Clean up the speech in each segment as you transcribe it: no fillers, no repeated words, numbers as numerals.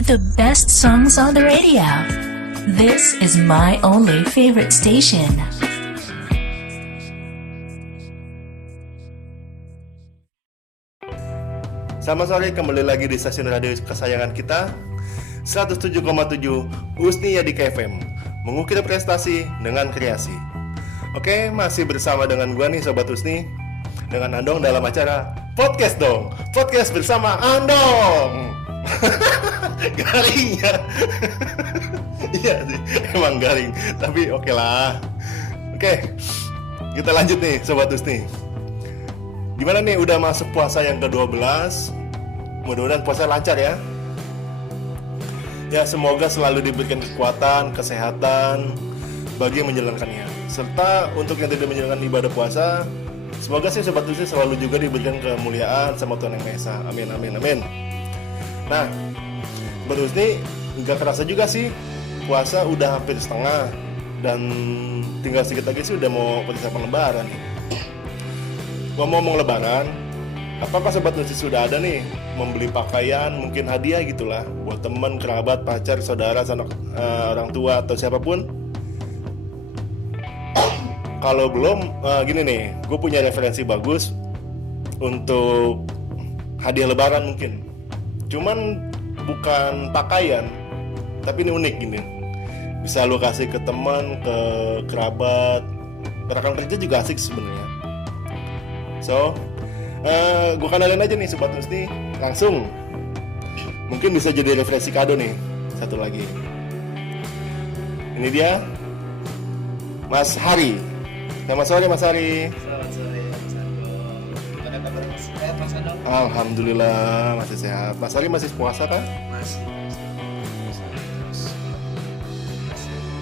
The best songs on the radio. This is my only favorite station. Selamat sore, kembali lagi di stasiun radio kesayangan kita 107,7 Husni Yadika FM, mengukir prestasi dengan kreasi. Oke, masih bersama dengan gua nih Sobat Husni, dengan Andong dalam acara Podcast Dong, podcast bersama Andong. Garing ya. Iya sih, emang garing, tapi oke lah. Oke, kita lanjut nih Sobat Husni. Gimana nih, udah masuk puasa yang ke-12? Mudah-mudahan puasa lancar ya. Ya, semoga selalu diberikan kekuatan, kesehatan bagi yang menjalankannya. Serta untuk yang tidak menjalankan ibadah puasa, semoga sih Sobat Husni selalu juga diberikan kemuliaan sama Tuhan Yang Maha Esa. Amin, amin, amin. Nah, Sobat Husni, nggak kerasa juga sih, puasa udah hampir setengah. Dan tinggal sedikit lagi sih udah mau persiapan lebaran nih. Ngomong lebaran, apakah Sobat Husni sudah ada nih membeli pakaian, mungkin hadiah gitulah buat teman, kerabat, pacar, saudara, sanak, orang tua atau siapapun? Kalau belum, gini nih, gue punya referensi bagus untuk hadiah lebaran mungkin. Cuman bukan pakaian, tapi ini unik gini. Bisa lo kasih ke teman, ke kerabat, ke rekan kerja juga asik sebenarnya. So, gue kenalin aja nih Sobat Husni, langsung. Mungkin bisa jadi referensi kado nih, satu lagi. Ini dia, Mas Hari. Selamat sore Mas Hari. Selamat sore Mas Andong. Gimana kabar Mas? Sehat Mas Andong? Alhamdulillah masih sehat. Mas Hari masih puasa kah? Masih.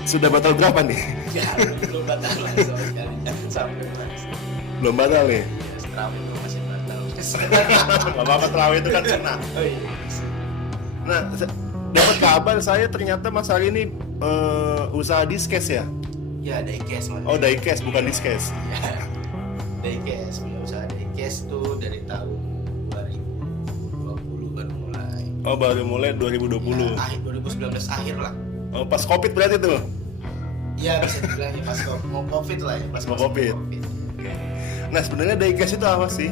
Sudah batal berapa nih? Ya, belum batal lah soalnya. Jangan sampai Mas. Belum batal nih? Ya, terawih masih batal. Gak apa-apa, terawih itu kan sunnah. Oh iya. Nah, dapat kabar saya ternyata Mas Hari ini usaha diskes ya? Ya, diecast Mas. Oh, diecast bukan diskes. Ya. Diecast, punya usaha diecast tuh dari tahun 2020 baru mulai. Oh, baru mulai 2020. Ya, akhir 2019 akhir lah. Oh, pas Covid berarti tuh? Ya, bisa dibilang ya pas mau Covid lah ya, pas Mau masuk Covid. Oke. Nah, sebenarnya diecast itu apa sih?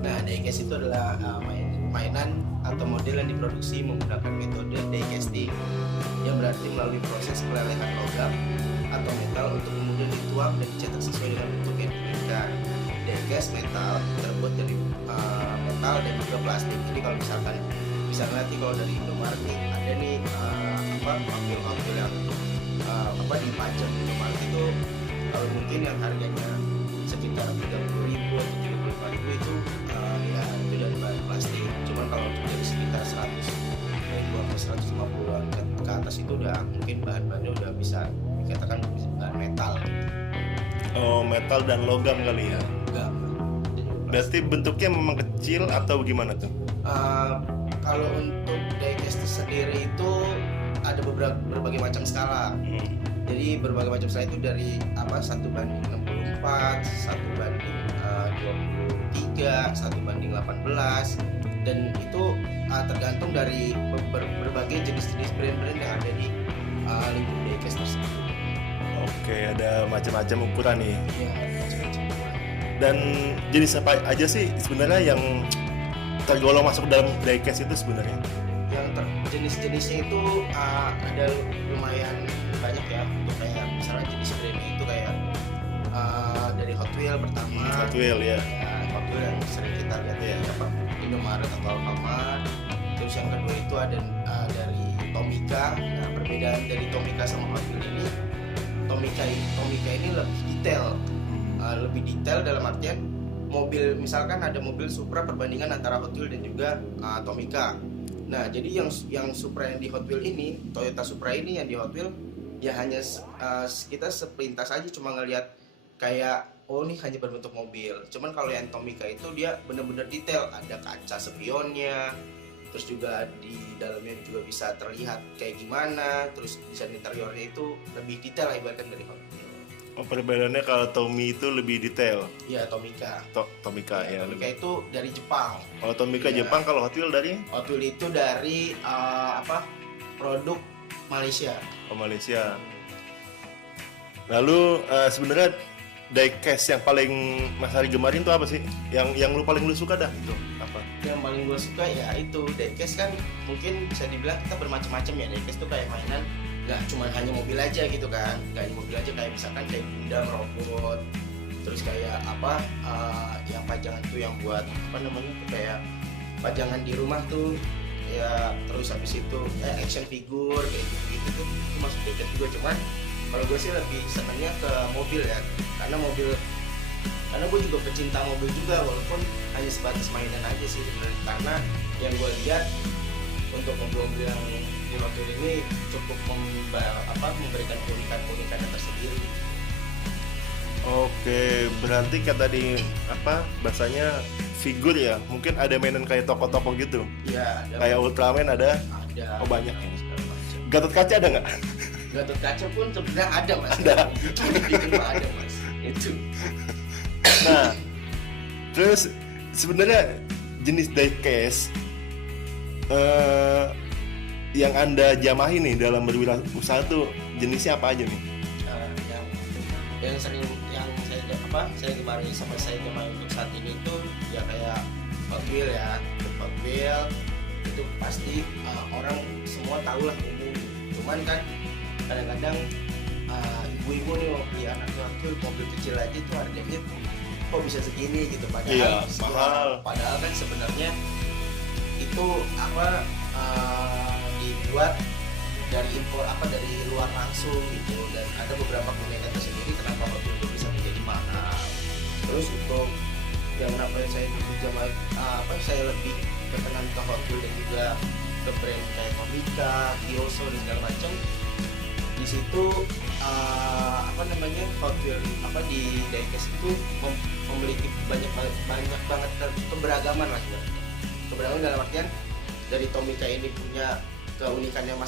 Nah, diecast itu adalah mainan atau model yang diproduksi menggunakan metode diecasting, yang berarti melalui proses pelelehan logam atau metal untuk kemudian dituang dan dicetak sesuai dengan bentuk yang diinginkan. Diecast metal terbuat dari metal dan juga plastik. Jadi kalau misalkan bisa nanti kalau dari Indomaret nih ada nih mobil-mobil yang dipajang di Indomaret itu, kalau mungkin yang harganya sekitar 30.000 atau 75.000 itu ya itu dari bahan plastik. Cuman kalau untuk dari sekitar 100.000 atau 150-an ke atas itu udah mungkin bahan-bahannya udah bisa dikatakan bahan metal. Oh, metal dan logam kali ya? Enggak. Berarti bentuknya memang kecil atau gimana tuh? Kalau untuk diecast sendiri itu ada berbagai macam skala. Jadi berbagai macam skala itu dari 1 banding 64, 1 banding 23, 1 banding 18, dan itu tergantung dari berbagai jenis-jenis brand-brand yang ada di lingkup diecast tersebut. Oke, ada macam-macam ukuran nih. Ya, macam-macam. Dan jenis apa aja sih sebenarnya yang tergolong masuk dalam diecast itu sebenarnya? Yang jenis-jenisnya itu ada lumayan banyak ya. Untuk kayak misalnya jenis brandnya itu kayak dari Hot Wheels pertama. Hot Wheels ya. Hot Wheels yang sering kita lihat ya, Indomaret atau Alfamart. Terus yang kedua itu ada dari Tomica. Nah, perbedaan dari Tomica sama Hot Wheels ini, Tomica ini lebih detail dalam artian mobil, misalkan ada mobil Supra perbandingan antara Hot Wheels dan juga Tomica. Nah, jadi yang Supra yang di Hot Wheels ini, Toyota Supra ini yang di Hot Wheels ya hanya kita sepintas aja cuma ngelihat kayak oh ini hanya berbentuk mobil. Cuman kalau yang Tomica itu dia benar-benar detail, ada kaca spionnya, terus juga di dalamnya juga bisa terlihat kayak gimana, terus desain interiornya itu lebih detail lah ibaratkan dari Hot Wheels. Oh, perbedaannya kalau Tommy itu lebih detail. Ya Tomica. Tomica ya. Tomica itu dari Jepang. Oh, Tomica Iya. Jepang, kalau Hot Wheels dari Hot Wheels itu dari produk Malaysia. Malaysia. Lalu sebenarnya diecast yang paling Mas Hari gemarin tuh apa sih? Yang lu paling suka dah itu apa? Yang paling gue suka ya itu diecast kan mungkin bisa dibilang kita bermacam-macam ya. Diecast tuh kayak mainan nggak cuma hanya mobil aja gitu kan, nggak hanya mobil aja, kayak misalkan kayak Gundam robot, terus kayak yang pajangan tuh yang buat apa namanya tuh kayak pajangan di rumah tuh ya, terus habis itu action figure kayak gitu tuh itu masuk diecast juga. Cuman kalau gue sih lebih senangnya ke mobil ya, karena gue juga pecinta mobil juga, walaupun hanya sebatas mainan aja sih sebenarnya. Karena yang gue lihat untuk mobil-mobil yang di Hot Wheels ini cukup memberikan keunikan tersendiri. Oke, berarti kayak tadi bahasanya figur ya, mungkin ada mainan kayak toko-toko gitu. Iya, Kayak Ultraman ada. Oh, banyak ya. segala macam. Gatot Kaca ada nggak? Gatot Kaca pun sebenarnya ada mas. Ada. Itu dibikin mah ada mas. Itu. Nah, terus sebenarnya jenis diecast yang Anda jamahi nih dalam berwirausaha tuh jenisnya apa aja nih? Yang sering saya gemari sampai saya gemari untuk saat ini tuh ya kayak Hot Wheels ya. Hot Wheels itu pasti orang semua tahu lah umum. Cuman kan kadang-kadang ibu-ibu nih mau beli anak Hot Wheels mobil kecil aja tuh harganya kok bisa segini gitu, padahal Iya, mahal. Padahal kan sebenarnya itu dibuat dari impor dari luar langsung gitu, dan ada beberapa keunikan tersendiri kenapa Hot Wheels itu bisa menjadi mahal. Terus untuk yang kenapa saya saya lebih berkenan ke Hot Wheels dan juga ke brand kayak Tomica, Kyoso dan segala macam. Di situ Hot Wheels di diecast itu memiliki banyak banget keberagaman lah ya. Keberagaman dalam artian dari Tomica ini punya keunikannya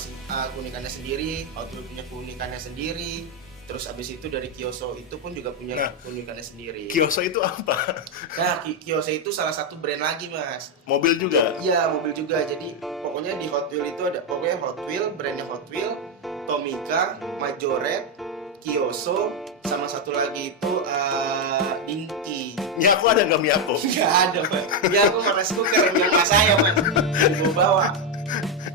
sendiri, Hot Wheels punya keunikannya sendiri. Terus abis itu dari Kyoso itu pun juga punya keunikannya sendiri. Kyoso itu apa? Nah, Kyoso itu salah satu brand lagi mas. Mobil juga? Iya, mobil juga. Jadi pokoknya di Hot Wheels itu ada pokoknya Hot Wheels, brandnya Hot Wheels, Tomica, Majoret, Kyoso, sama satu lagi itu Dinky. Miyako ada nggak Miyako? Nggak ada mas. Miyako mas cooker yang mas saya mas. Gue bawa.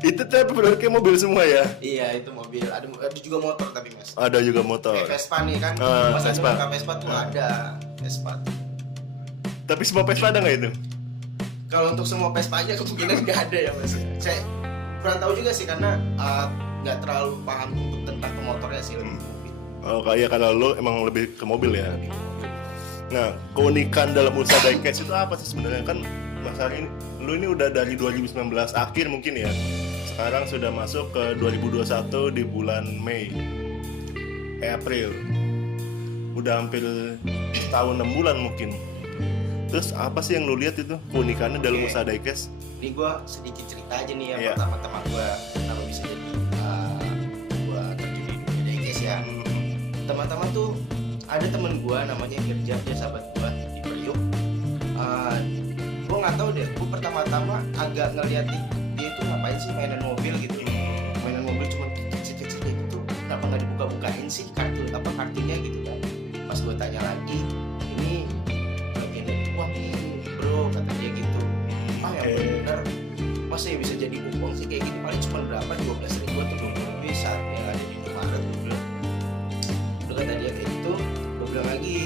Itu tapi produknya mobil semua ya? Iya, itu mobil. Ada juga motor tapi mas. Ada juga motor. Kayak Vespa nih kan. Pas Vespa. ada Vespa tuh ada Vespa. Tapi semua Vespa ada nggak itu? Kalau untuk semua Vespa aja kemungkinan nggak ada ya mas. Saya kurang tahu juga sih karena nggak terlalu paham tentang motornya sih, lebih mobil. Oh, kayak karena lo emang lebih ke mobil ya. Nah, keunikan dalam usaha diecast itu apa sih sebenarnya? Kan Mas Hari, lu ini udah dari 2019 akhir mungkin ya. Sekarang sudah masuk ke 2021 di bulan Mei, April. Udah hampir setahun 6 bulan mungkin. Terus apa sih yang lu lihat itu keunikannya dalam usaha diecast? Ini gue sedikit cerita aja nih ya. Iya. Pertama-tama gue kenapa bisa jadi gue terjun di dunia diecast ya. Teman-teman tuh ada temen gue namanya Firja, dia sahabat gue di Priuk. Gue nggak tahu deh, gue pertama-tama agak ngeliatin dia itu ngapain sih mainan mobil gitu. Mainan mobil cuma kecil-kecil gitu, kenapa nggak dibuka-bukain sih kartunya gitu kan. Pas gue tanya lagi, ini bagian dari uang nih bro, kata dia gitu. Yang bener masa ya bisa jadi uang sih kayak gitu, paling cuma berapa, 12.000 atau 20.000 saat yang ada di Indomaret. Udah kata dia kayak gitu. Gue bilang lagi,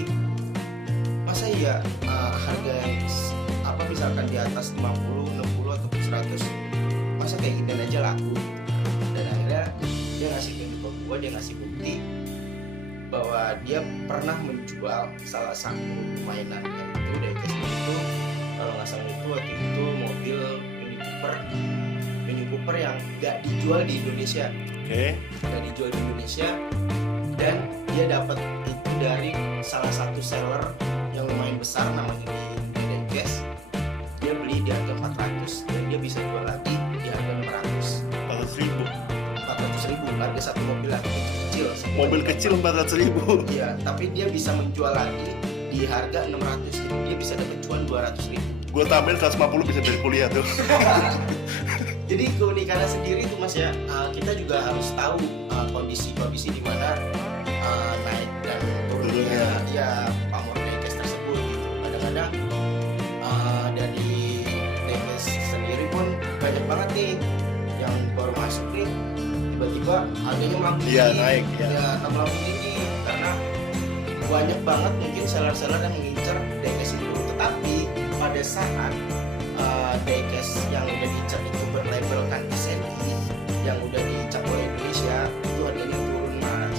masa ya harga yang misalkan di atas 50, 60 atau 100, masa kayak gini aja laku. Dan akhirnya dia ngasih info gue, dia ngasih bukti bahwa dia pernah menjual salah satu mainan yang itu diecast itu, kalau nggak salah itu waktu itu mobil Mini Cooper yang nggak dijual di Indonesia. Nggak dijual di Indonesia, dan dia dapat itu dari salah satu seller yang lumayan besar namanya di diecast. Dia beli di harga 400 dan dia bisa jual lagi di harga 500. 400.000. Harga satu mobil yang kecil Mobil kecil 400.000. Iya, tapi dia bisa menjual lagi di harga 600.000. Dia bisa dapat cuan 200.000. Gue tambahin 150 bisa dari kuliah tuh. Jadi keunikannya sendiri tuh Mas ya, kita juga harus tahu kondisi di mana naik dan turunnya ya pamor diecast tersebut gitu. Kadang-kadang dari diecast sendiri pun banyak banget nih yang baru masuk nih, tiba-tiba harganya melambung Iya, tinggi. naik, ya. Ya, melambung tinggi karena banyak banget mungkin seller-seller yang mengincar diecast itu. Tetapi pada saat diecast yang udah dicap itu berlabelkan SNI, yang udah dicap oleh Indonesia, itu harganya turun Mas.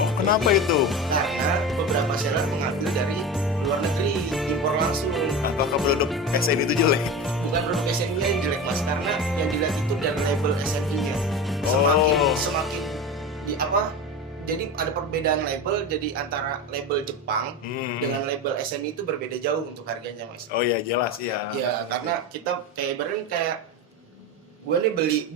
Oh, kenapa itu? Karena beberapa seller mengambil dari luar negeri, impor langsung. Apakah produk SN itu jelek? Bukan produk SNI yang jelek Mas, karena yang dilihat itu dari label SNI-nya. Oh. Semakin di apa? Jadi ada perbedaan label, jadi antara label Jepang dengan label SNI itu berbeda jauh untuk harganya Mas. Oh iya, jelas ya. Ya, karena kita kayak gue nih beli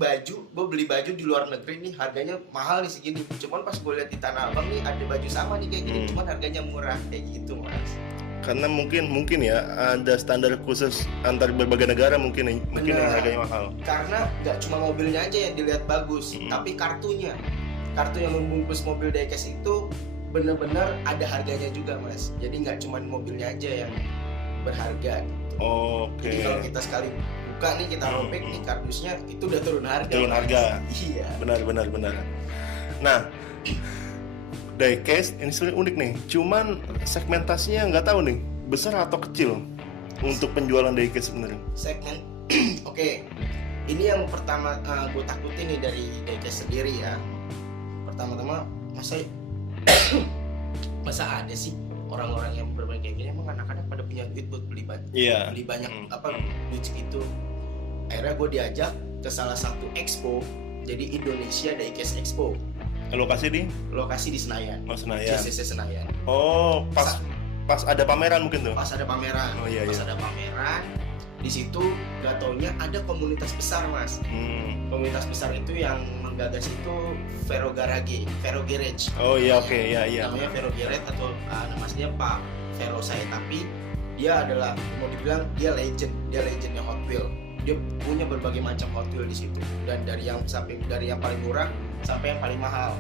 baju di luar negeri nih harganya mahal nih segini. Cuman pas gue lihat di Tanah Abang nih ada baju sama nih kayak gini, cuman harganya murah kayak gitu Mas. Karena mungkin ya ada standar khusus antar berbagai negara mungkin yang harganya mahal. Karena nggak cuma mobilnya aja yang dilihat bagus, tapi kartu yang membungkus mobil diecast itu benar-benar ada harganya juga Mas. Jadi nggak cuma mobilnya aja yang berharga gitu. Oke. Jadi kalau kita sekali buka nih, kita robek nih kardusnya, itu udah turun harga. Turun harga. Iya. Benar. Nah, diecast ini sebenarnya unik nih. Cuman segmentasinya nggak tahu nih besar atau kecil untuk penjualan diecast sebenarnya. Segmen. Oke. Ini yang pertama gue takutin nih dari diecast sendiri ya. Pertama-tama masa ada sih orang-orang yang bermain kayak gini. Emang anak-anak pada punya duit buat beli banyak duit segitu. Akhirnya gue diajak ke salah satu expo, jadi Indonesia Diecast Expo. Lokasi di Senayan. Oh, Senayan. JCC Senayan. Oh, pas ada pameran mungkin tuh. Pas ada pameran. Oh, iya. Ada pameran. Di situ nggak taunya ada komunitas besar Mas. Komunitas besar itu yang menggagas itu Vero Garage. Oh iya, oke, iya. Namanya Vero Garage atau namanya Pak Vero saya, tapi dia adalah mau dibilang dia legendnya Hot Wheel. Dia punya berbagai macam Hot Wheel di situ, dan dari yang paling murah sampai yang paling mahal.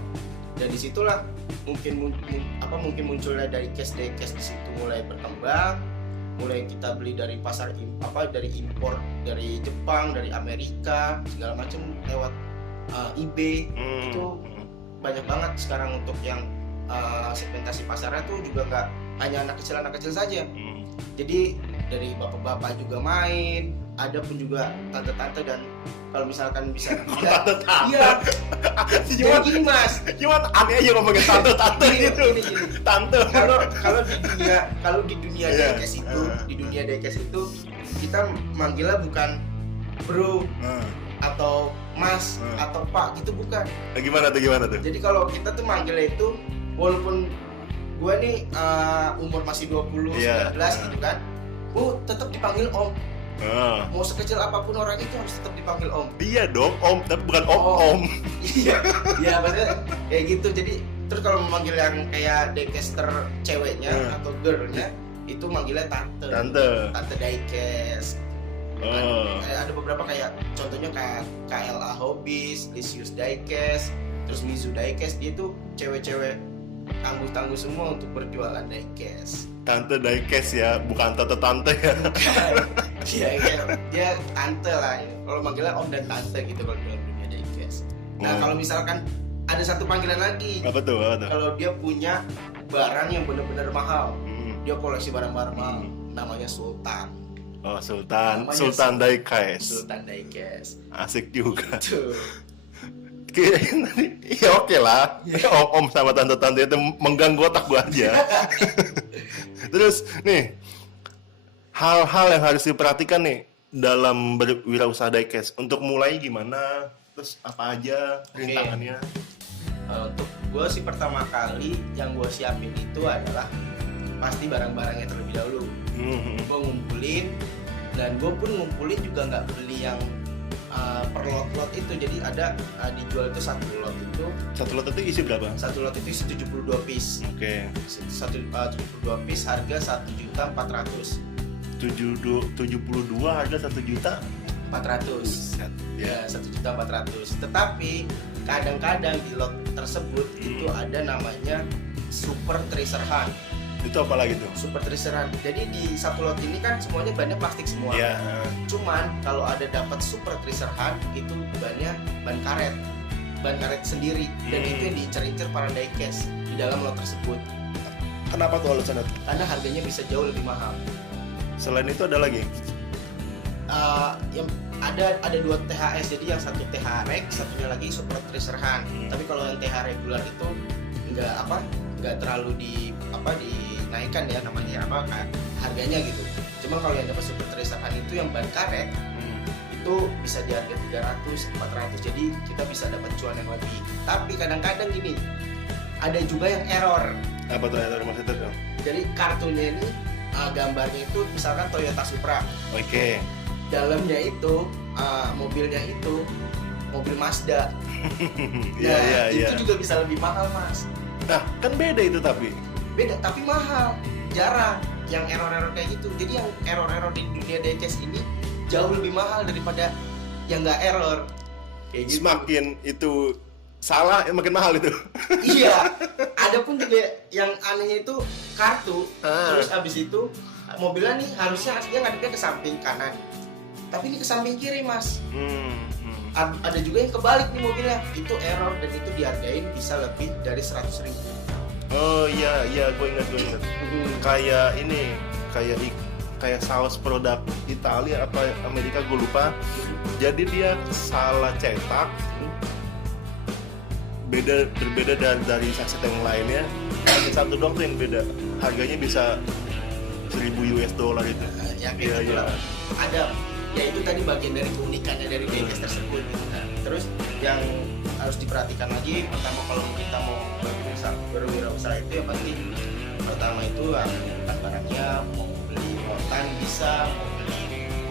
Dan disitulah mungkin munculnya dari diecast di situ mulai berkembang. Mulai kita beli dari pasar dari impor dari Jepang, dari Amerika, segala macam lewat eBay. Itu banyak banget sekarang untuk yang segmentasi pasarnya tuh juga nggak hanya anak kecil saja. Jadi dari bapak-bapak juga main, ada pun juga tante-tante, dan kalau misalkan bisa tante-tante. Iya. Jadi gini Mas, Cuman aneh aja ngomongin tante-tante gitu. Gini. Tante. Kalau di dunia diecast itu, di dunia diecast itu kita manggilnya bukan bro atau mas atau pak gitu, bukan. Gimana tuh? Jadi kalau kita tuh manggilnya itu, walaupun gue nih umur masih 20, 19 gitu kan, gue tetap dipanggil om. Mau sekecil apapun orang itu harus tetap dipanggil om. Iya dong, om, tapi bukan om. Iya bener kayak gitu. Jadi terus kalau memanggil yang kayak diecaster ceweknya atau girlnya itu manggilnya tante diecast. Ada beberapa kayak contohnya kayak KLA Hobbies, Lisius Diecast, terus Mizu Diecast. Dia tuh cewek-cewek tangguh semua untuk berjualan diecast. Tante diecast ya, bukan tante ya. Dia tante lah. Kalau manggilnya om dan tante gitu kalau dalam dunia diecast. Nah kalau misalkan ada satu panggilan lagi. Apa tuh? Kalau dia punya barang yang benar-benar mahal, dia koleksi barang-barang mahal, namanya Sultan. Oh, Sultan Diecast. Asik juga. Ya oke lah. Om sama tante-tante itu mengganggu otak gua aja. Terus nih, hal-hal yang harus diperhatikan nih dalam berwirausaha diecast. Untuk mulai gimana? Terus apa aja rintangannya? Untuk gue sih pertama kali yang gue siapin itu adalah pasti barang-barangnya terlebih dahulu. Gue ngumpulin, dan gue pun ngumpulin juga nggak beli yang per lot itu. Jadi ada dijual itu satu lot itu. Satu lot itu isi berapa? Satu lot itu isi 72 piece. Oke. 72 piece harga 1.400.000. 72 harga 1.400.000. Ya, 1.400.000. Tetapi kadang-kadang di lot tersebut itu ada namanya Super Treasure Hunt. Itu apa lagi tuh? Super Treasure Hunt. Jadi di satu lot ini kan semuanya bannya plastik semua. Iya. Cuman kalau ada dapat Super Treasure Hunt itu bannya ban karet sendiri, dan itu yang diincer-incer para diecast di dalam lot tersebut. Kenapa tuh alasannya? Karena harganya bisa jauh lebih mahal. Selain itu ada lagi? Yang ada 2 THS, jadi yang satu TH Rex, satunya lagi Super Treasure Hunt. Tapi kalau yang TH regular itu nggak terlalu dinaikkan ya namanya harganya gitu. Cuma kalau yang dapat Super Treasure Hunt itu yang ban karet itu bisa di harga 300-400, jadi kita bisa dapat cuan yang lebih. Tapi kadang-kadang gini, ada juga yang error. Apa tuh error maksudnya tuh? Jadi kartunya ini gambarnya itu misalkan Toyota Supra. Oke. Dalamnya itu mobilnya itu mobil Mazda. Itu juga bisa lebih mahal, Mas. Nah, kan beda itu tapi mahal, jarang yang error-error kayak gitu. Jadi yang error-error di dunia diecast ini jauh lebih mahal daripada yang nggak error kayak gitu. Semakin itu salah makin mahal itu. Iya. Adapun juga yang anehnya itu kartu, terus habis itu mobilnya nih harusnya dia ngadepnya ke samping kanan, tapi ini ke samping kiri, Mas. Ada juga yang kebalik nih mobilnya, itu error, dan itu dihargain bisa lebih dari 100.000. Oh iya, gue ingat. Kayak ini, kayak saus produk Italia apa Amerika gue lupa. Jadi dia salah cetak, berbeda dari saset yang lainnya. Hanya satu doang tuh yang beda, harganya bisa $1,000 itu. Iya. Ada. Ya itu tadi bagian dari keunikannya dari diecast tersebut. Nah, terus yang harus diperhatikan lagi, pertama kalau kita mau berwirausaha itu yang penting pertama itu menentukan barangnya, mau beli rotan bisa,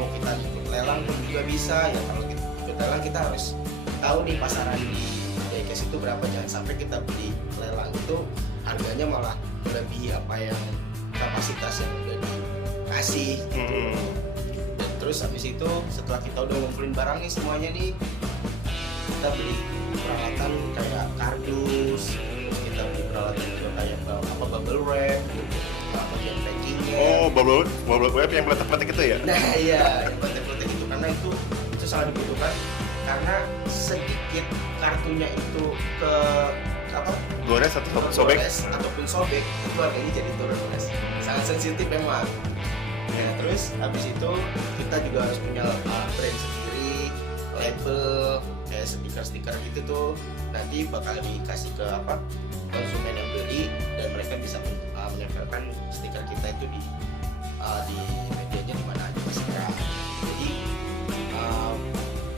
mau kita ikut lelang pun juga bisa. Ya kalau kita ikut lelang kita harus tahu nih pasaran di diecast itu berapa, jangan sampai kita beli lelang itu harganya malah melebihi apa yang kapasitas yang udah dikasih gitu. Terus habis itu setelah kita udah ngumpulin barang nih semuanya nih, kita beli peralatan kayak kardus, terus kita beli peralatan juga kayak bubble wrap, bagian packingnya. Oh, bubble wrap yang peletek-peletek itu ya? Nah iya, yang peletek-peletek itu, karena itu sangat dibutuhkan, karena sedikit kartunya itu ke gores atau sobek ataupun sobek, itu harganya jadi turun, Mas. Sangat sensitif memang. Nah, terus habis itu kita juga harus punya brand sendiri, label kayak stiker gitu tuh, nanti bakal dikasih ke konsumen yang beli, dan mereka bisa menempelkan stiker kita itu di medianya di mana aja terserah. Jadi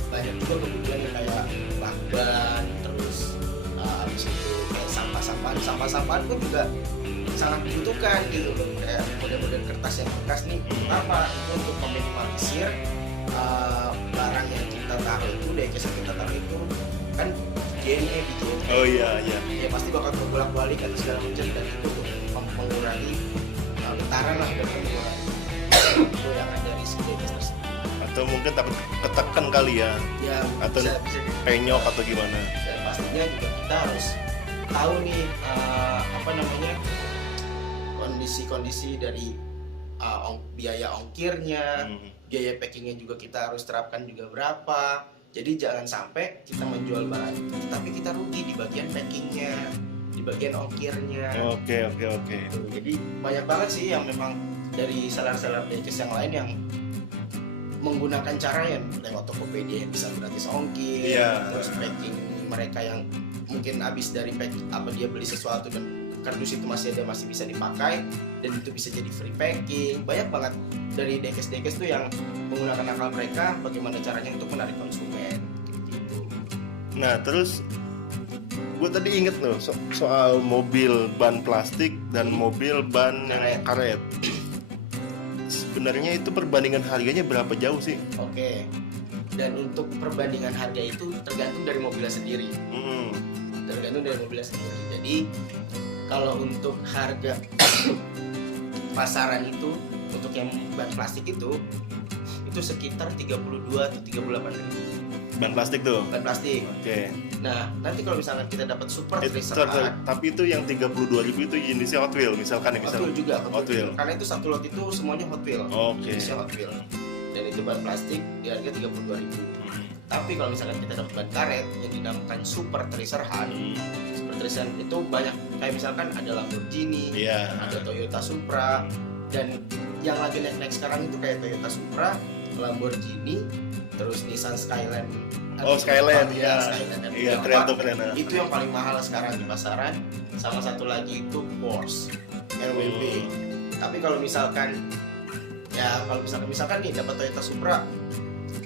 banyak juga kebutuhan yang kayak lakban, terus habis itu kayak sampah-sampahan pun juga sangat dibutuhkan gitu loh, kayak model-model kertas yang bekas nih. Apa itu untuk meminimalisir barang yang kita taruh itu, diecast yang kita taruh itu kan DNA gitu. Oh iya. Ya pasti bakal berbolak-balik atau segala macam, dan itu untuk mengurangi getaran lah, dan mengurangi itu yang ada di diecast tersebut. Atau mungkin takut ketekan kali ya? Ya atau bisa penyok atau gimana? Dan pastinya juga kita harus tahu nih kondisi dari biaya ongkirnya, biaya packingnya juga kita harus terapkan juga berapa. Jadi jangan sampai kita menjual barang tapi kita rugi di bagian packingnya, di bagian ongkirnya. Oke. Jadi banyak banget sih yang memang dari seller-seller diecast yang lain yang menggunakan cara yang lewat Tokopedia yang bisa gratis ongkir, terus packing mereka yang mungkin habis dari dia beli sesuatu dan kardus itu masih bisa dipakai, dan itu bisa jadi free packing. Banyak banget dari diecast tuh yang menggunakan akal mereka bagaimana caranya untuk menarik konsumen gitu. Nah terus gue tadi inget loh soal mobil ban plastik dan mobil ban karet. Sebenarnya itu perbandingan harganya berapa jauh sih? Oke. Dan untuk perbandingan harga itu tergantung dari mobilnya sendiri. Tergantung dari mobilnya sendiri. Jadi kalau untuk harga pasaran itu untuk yang ban plastik itu sekitar 32 atau 38 ribu. Ban plastik tuh. Ban plastik. Oke. Nah, nanti kalau misalkan kita dapat super tracer Tapi itu yang 32.000 itu jenisnya Hot Wheel misalkan ya, Hot Wheel juga. Hot Wheel. Karena itu satu lot itu semuanya Hot Wheel. Oke. Jenisnya Hot Wheel. Dan itu ban plastik di harga 32.000. Tapi kalau misalkan kita dapat ban karet yang dinamakan Super Tracer Han, Super Tracer itu banyak, kayak misalkan ada Lamborghini, ada Toyota Supra, dan yang lagi naik sekarang itu kayak Toyota Supra, Lamborghini, terus Nissan Skyline. Skyline, Iya, keren tuh, keren. Itu yang paling mahal sekarang di pasaran. Sama satu lagi itu Porsche RWB. Tapi kalau misalkan nih dapat Toyota Supra,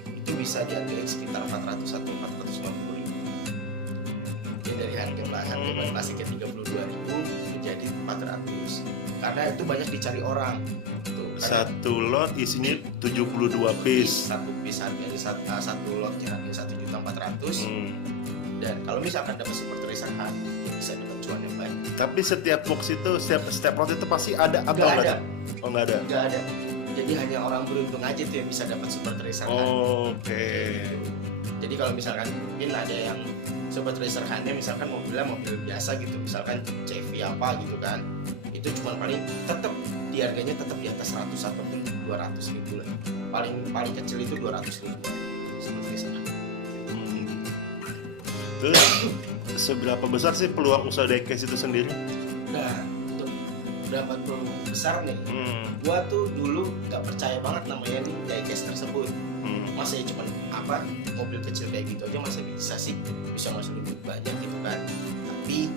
itu bisa dihargai sekitar 400 atau 450 ribu. Jadi dari harga ban plastiknya 32.000 menjadi 400. Karena itu banyak dicari orang. Satu lot isinya 72 piece. Satu piece harganya satu lotnya harganya 1.400.000. Dan kalau misalkan dapat Super Tracer Han, bisa dapat cuan yang banyak. Tapi setiap box itu, setiap lot itu pasti ada atau nggak ada? Oh, nggak ada. Nggak ada. Jadi hanya orang beruntung aja tuh yang bisa dapat Super Tracer Han. Oke. Jadi kalau misalkan mungkin ada yang Super Tracer Han-nya misalkan mobil biasa gitu, misalkan CV apa gitu kan, itu cuma paling tetap di harganya tetap di atas 100 ataupun 200 ribu lah. Paling kecil itu 200 ribu Super Tracer Han. Terus seberapa besar sih peluang usaha diecast itu sendiri? Nah, untuk berapa peluang besar nih? Gua tuh dulu nggak percaya banget namanya nih diecast tersebut. Masih cuma mobil kecil kayak gitu aja masih bisa masuk duit banyak gitu kan. Tapi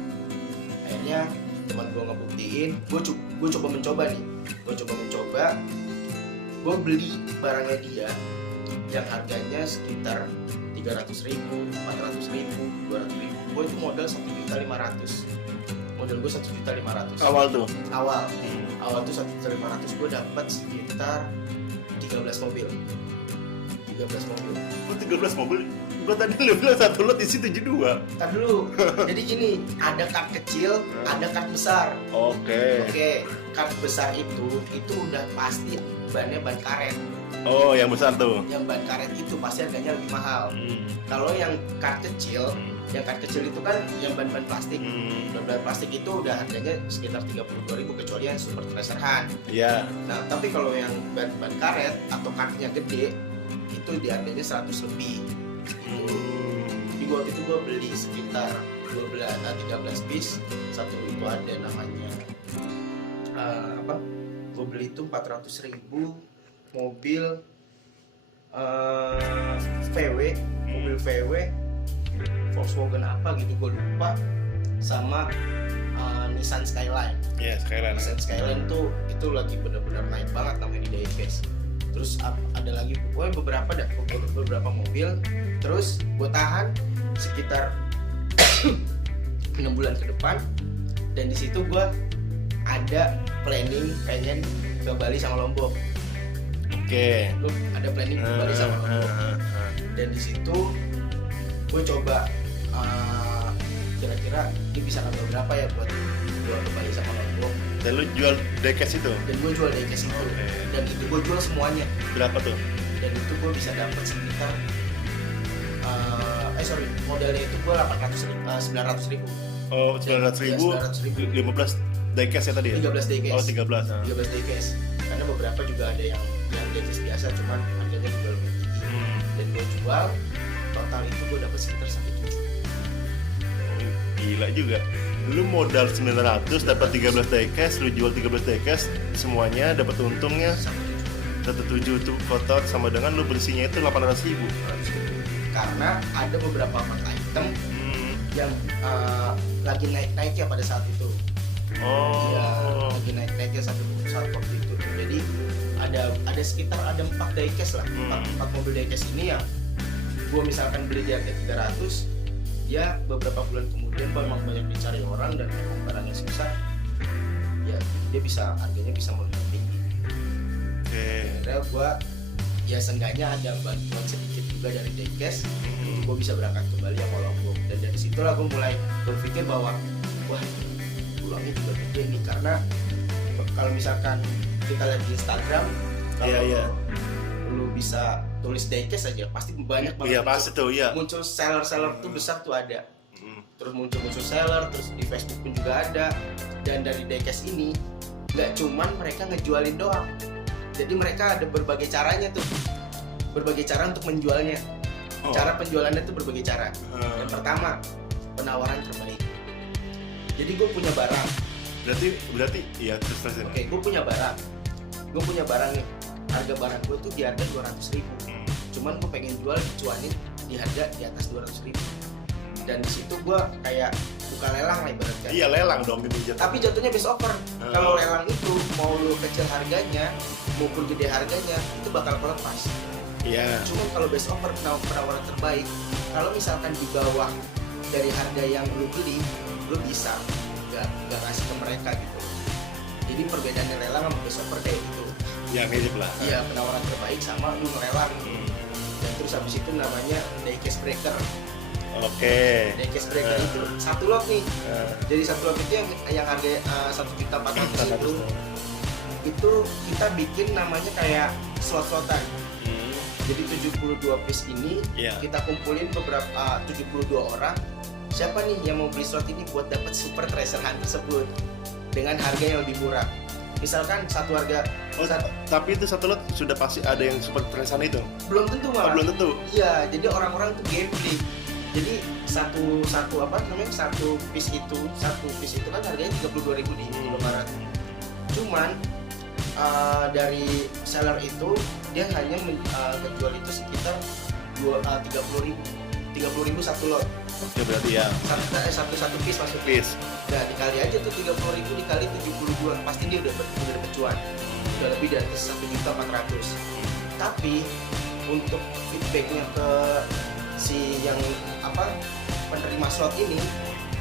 akhirnya teman gue ngebuktiin, gue coba mencoba, gue beli barangnya dia yang harganya sekitar 300.000, 400.000, 200.000. Gue itu modal 1.500.000. Modal gue 1.500.000. Awal tuh? Awal tuh 1.500.000 gue dapat sekitar 13 mobil. 13 mobil? Gue tadi lu bilang satu lot isi 72. Ntar dulu. Jadi gini, ada kart kecil, ada kart besar. Oke. Kart besar itu udah pasti bannya ban karet. Oh, yang besar tuh. Yang ban karet itu pasti harganya lebih mahal. Kalau yang kart kecil, itu kan yang ban plastik. Ban plastik itu udah harganya sekitar 32.000 kecuali yang Super Tracer Han. Iya. Nah, tapi kalau yang ban karet atau kartnya gede itu di harganya 100 lebih. Jadi waktu itu gue beli sekitar 13 piece. Satu itu ada namanya gue beli itu 400.000 mobil VW Volkswagen apa gitu gue lupa, sama Nissan Skyline. Nissan Skyline tuh itu lagi benar-benar naik banget namanya di diecast. Terus ada lagi beberapa mobil. Terus gue tahan sekitar 6 bulan ke depan, dan di situ gue ada planning pengen ke Bali sama Lombok. Oke. Ada planning ke Bali sama Lombok. Dan di situ gue coba kira-kira ini bisa nambah berapa ya buat gue ke Bali sama Lombok. Dan lu jual diecast itu? Dan gue jual diecast itu. Dan itu gue jual semuanya. Berapa tuh? Dan itu gue bisa dapat sekitar modalnya itu gue 900.000. Oh, 900.000. 15 diecast ya tadi ya? 13 diecast. Oh, 13. 13 diecast. Karena beberapa juga ada yang diecast biasa, cuman harganya juga lebih tinggi. Dan gue jual, total itu gue dapat sekitar 1 juta. Gila juga. Lu modal 900 dapat 13 diecast, lu jual 13 diecast, semuanya dapat untungnya 1 juta kotor, sama dengan lu bersihnya itu 800.000. Karena ada beberapa part item yang lagi naik-naiknya pada saat itu. Lagi naik-naiknya saat waktu itu. Jadi ada sekitar 4 diecast lah. 4 mobil diecast ini yang gue misalkan beli di harga 300, ya beberapa bulan kemudian memang banyak dicari orang dan memang barangnya susah, ya dia harganya bisa mulai tinggi. Akhirnya gue ya seenggaknya ada bantuan sedikit juga dari Diecast, gue bisa berangkat kembali sama Lombok. Dan dari situlah gue mulai berpikir bahwa wah pulangnya juga gede nih, karena kalau misalkan kita lihat di Instagram, kalau lu bisa tulis Diecast aja pasti banyak banget. Iya pasti tuh ya. Muncul seller tuh besar tuh ada. Terus muncul seller, terus di Facebook pun juga ada. Dan dari Diecast ini nggak cuman mereka ngejualin doang, jadi mereka ada berbagai caranya tuh, berbagai cara untuk menjualnya. Cara penjualannya tuh berbagai cara. Yang pertama, penawaran terbaik. Jadi gue punya barang. Berarti ya terus. Oke, gue punya barang nih. Harga barang gue tuh di harga 200.000. Cuman gue pengen jual dicuanin di harga di atas 200.000. Dan di situ gue kayak buka lelang lah ibaratnya. Iya lelang dong gitu. Tapi jatuhnya best offer. Kalau lelang itu mau lu kecil harganya maupun gede harganya itu bakal kelepas. Iya. Cuma kalau best offer penawaran terbaik, kalau misalkan di bawah dari harga yang lu beli, lu bisa nggak ngasih ke mereka gitu. Jadi perbedaannya lelang sama best offer kayak gitu. Ya mirip lah. Iya, penawaran terbaik sama lu ngelelang. Dan terus habis itu namanya Diecast Breaker. Oke. Diecast Breaker itu satu lot nih. Jadi satu lot itu yang harga 1.400.000 itu kita bikin namanya kayak slot-slotan. Jadi 72 piece ini kita kumpulin beberapa 72 orang. Siapa nih yang mau beli slot ini buat dapat Super Treasure Hunt tersebut dengan harga yang lebih murah. Misalkan satu harga. Tapi itu satu lot sudah pasti ada yang Super Treasure Hunt itu. Belum tentu malah. Belum tentu. Iya, jadi orang-orang tuh gambling. Jadi satu piece itu kan harganya 32.000 di Indomaret. Cuman dari seller itu dia hanya menjual itu sekitar 30.000 satu lot. Oke, berarti ya satu piece maksudnya. Piece. Nah, dikali aja tuh 30.000 dikali 72, pasti dia udah dapat cuan. Udah lebih dari 1.400.000. Tapi untuk feedbacknya ke si yang penerima slot ini,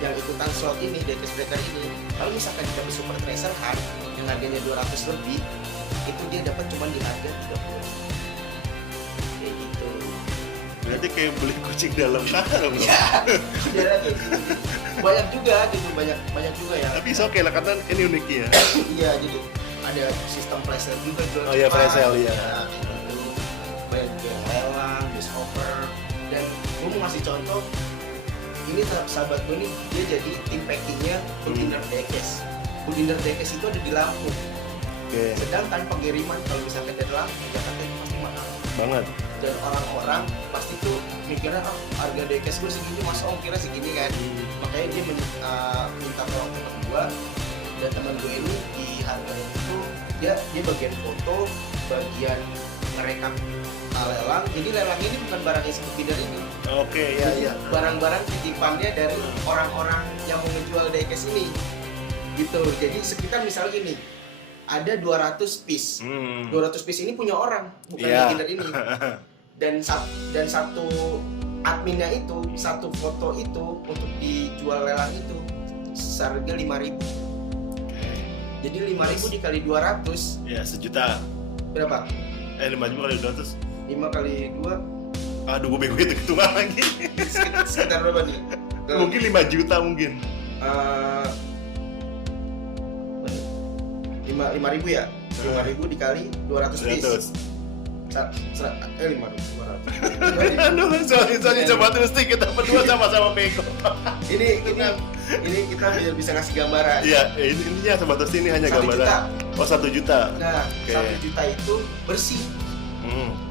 yang ikutan slot ini, Diecast Breaker ini, kalau misalkan kita beli Super Treasure Hunt yang harganya 200 lebih, itu dia dapat cuma di harga 30. Kayak gitu. Berarti kayak beli kucing dalam karung. Iya. Udah lagi. Banyak juga ya. Tapi oke lah, karena ini unik ya. Iya, jadi ada sistem flash sale juga jual. Oh iya, flash sale ya. Banyak juga yang lelang, best offer. Dan gue mau ngasih contoh, ini sahabat gue nih, dia jadi tim packingnya Budinder Diecast. Budinder Diecast itu ada di Lampung. Sedangkan pengiriman kalau misalkan dari Lampung, Jakarta itu pasti mahal banget. Dan orang-orang pasti tuh mikirnya harga Diecast gue segini, masa kira segini kan. Makanya dia minta tolong teman gue, dan teman gue ini di harga itu dia bagian foto, bagian ngerekam lelang. Jadi lelang ini bukan barangnya si Budinder ini. Oke, ya. Barang-barang titipannya dari orang-orang yang mau ngejual Diecast ini. Gitu. Jadi sekitar misalnya gini, ada 200 piece. 200 piece ini punya orang, bukan Budinder ini. Dan satu adminnya itu, satu foto itu untuk dijual lelang itu seharga 5.000. Jadi 5.000 dikali 200 ya sejuta. berapa? 5.000 kali 200. 5 kali 2. Aduh, gue bego itu hitungan lagi. Sekitar berapa nih? Mungkin 5 juta mungkin. 5.000 ya? 5.000 dikali 200 piece. 5.200. Aduh, sorry coba terus kita berdua sama-sama bego. Ini kita bisa ngasih gambaran. Iya, intinya Sobat Terus ini hanya 1 gambaran. juta. Oh, 1 juta. Nah, Oke. 1 juta itu bersih.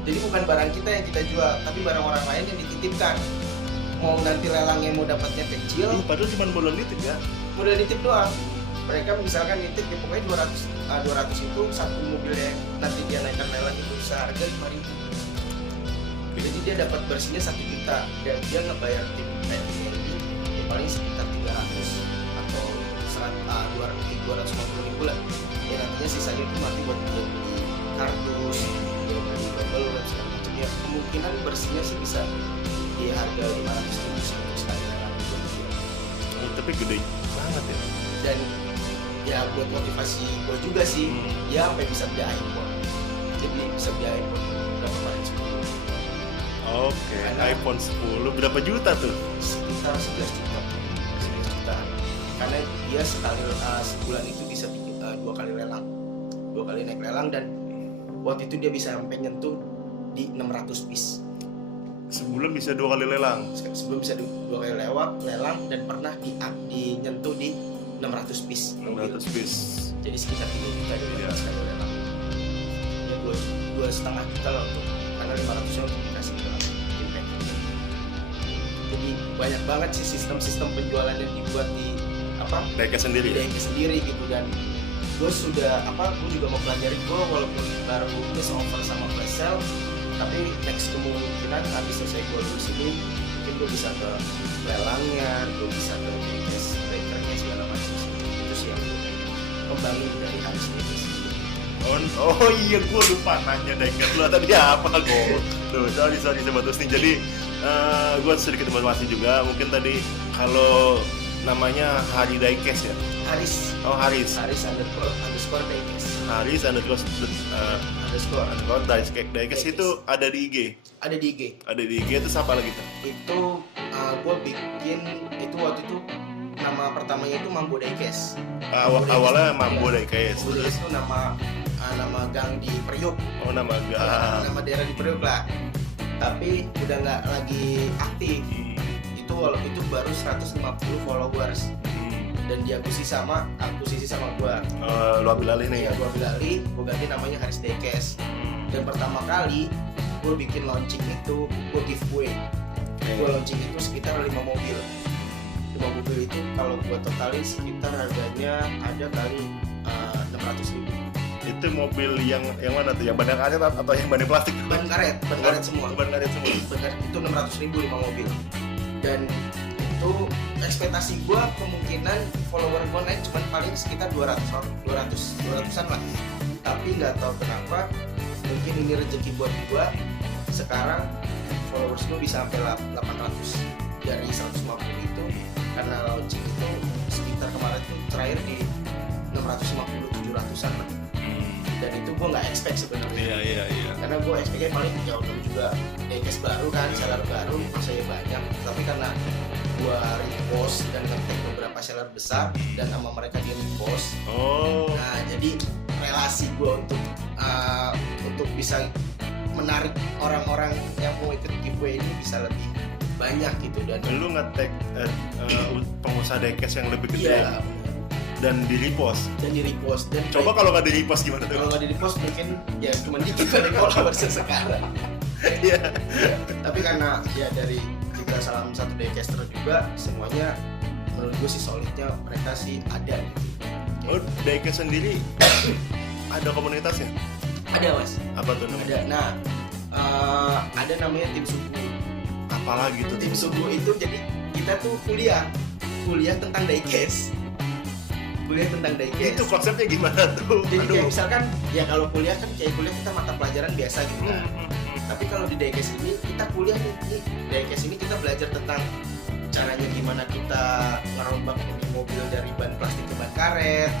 Jadi bukan barang kita yang kita jual, tapi barang orang lain yang dititipkan. Mau nanti lelangnya mau dapatnya kecil, Padahal cuma modal nitip ya. modal nitip doang. Mereka misalkan nitip ya pokoknya 200 itu satu mobilnya nanti dia naikkan lelang itu seharga 5.000. Jadi dia dapat bersihnya 1 juta dan dia ngebayar tip packingnya ini ya paling sekitar 300 atau 250.000 lah. Ya nantinya sisanya itu nanti buat dia beli kardus, dia beli bubble wrap segala macam. Ya kemungkinan bersihnya sih bisa di harga 500.000 sekali lelang. Tapi gede banget ya. Dan ya buat motivasi gue juga sih, ya sampai bisa beli iPhone. Jadi bisa beli iPhone berapa kali Oke, Karena- iPhone 10 berapa juta tuh? Sekitar 11 juta. 11 juta. Karena dia sekali sebulan itu bisa 2 kali lelang. 2 kali naik lelang, dan waktu itu dia bisa sampai nyentuh di 600 piece. Sebulan bisa 2 kali lelang. Sebelum bisa 2 kali lelang, dan pernah dinyentuh di 600 piece. 600 piece. Jadi sekitar 3 juta dia Iya. sekali lelang. Ya 2,5 juta lah untuk, karena 500-nya untuk dikasih ke impact. Jadi banyak banget sih sistem penjualan yang dibuat di Diecast sendiri ya? ide sendiri gitu. Dan gue juga mau pelajari. Gue walaupun baru lulus over sama flash sale, tapi next kemungkinan habis selesai gue lulus ini mungkin gue bisa ke lelangnya, gue bisa ke diecast breakernya segala macam sih. Itu sih yang gue kembangin dari Haris ini sih. Oh iya, gue lupa nanya diecast lu tadi apa gue. Tuh, sorry Sobat Husni. Jadi gue sedikit informasi juga. Mungkin tadi kalau namanya Hari Diecast ya? Haris Haris underscore diecast Haris underscore Diecast itu ada di IG. ada di IG. Ada di IG itu siapa lagi tuh? Itu gue bikin itu waktu itu nama pertamanya itu Mambo Diecast. Awalnya Mambo Diecast. Mambo Diecast itu nama gang di Priok. Oh, nama gang. Nama daerah di Priok lah. Tapi udah nggak lagi aktif. Itu baru 150 followers. Dan diakuisisi sama gue. Lu ambil alih nih Ya, ya? gue ambil alih, gue ganti namanya Haris Diecast. Dan pertama kali gue bikin launching itu, gue giveaway. Gue launching itu sekitar 5 mobil. 5 mobil itu kalau gue totalin sekitar harganya ada kali 600.000. Itu mobil yang mana tuh? Yang ban karet atau yang ban plastik? Ban karet semua. Ban karet semua. Benar, itu 600.000 5 mobil. Dan itu ekspektasi gue kemungkinan follower gue naik cuma paling sekitar 200-an lah. Tapi nggak tahu kenapa, mungkin ini rezeki buat gue. Sekarang followers gue bisa sampai 800 dari 150 itu, karena launching itu sekitar kemarin tuh terakhir di 650-700an lah. Dan itu gue nggak expect sebenarnya. Iya. Karena gue expect-nya paling jauh juga diecast baru kan, seller baru masanya banyak. Tapi karena gue repost dan nge-tag beberapa seller besar dan sama mereka di repost. Nah, jadi relasi gue untuk bisa menarik orang-orang yang mau ikut giveaway ini bisa lebih banyak gitu. Dan Lu nge-tag pengusaha diecast yang lebih gede iya, dan di repost. dan di repost. Dan Coba kalau nggak di repost gimana kalau tuh? nggak di repost mungkin ya cuma dikit dari followersnya sekarang. Iya. Tapi karena ya dari juga salah satu diecaster juga, semuanya menurut gue sih solidnya mereka sih ada gitu. Oh, diecast sendiri ada komunitasnya? Ada mas, Apa tuh namanya? ada. Nah, ada namanya tim subuh. Apalagi tuh? Tim subuh itu jadi kita tuh kuliah tentang diecast. Itu konsepnya gimana tuh? Jadi kayak misalkan ya kalau kuliah kan kayak kuliah kita mata pelajaran biasa gitu kan. Tapi kalau di diecast ini kita kuliah nih, di diecast ini kita belajar tentang caranya gimana kita ngerombak ini mobil dari ban plastik ke ban karet.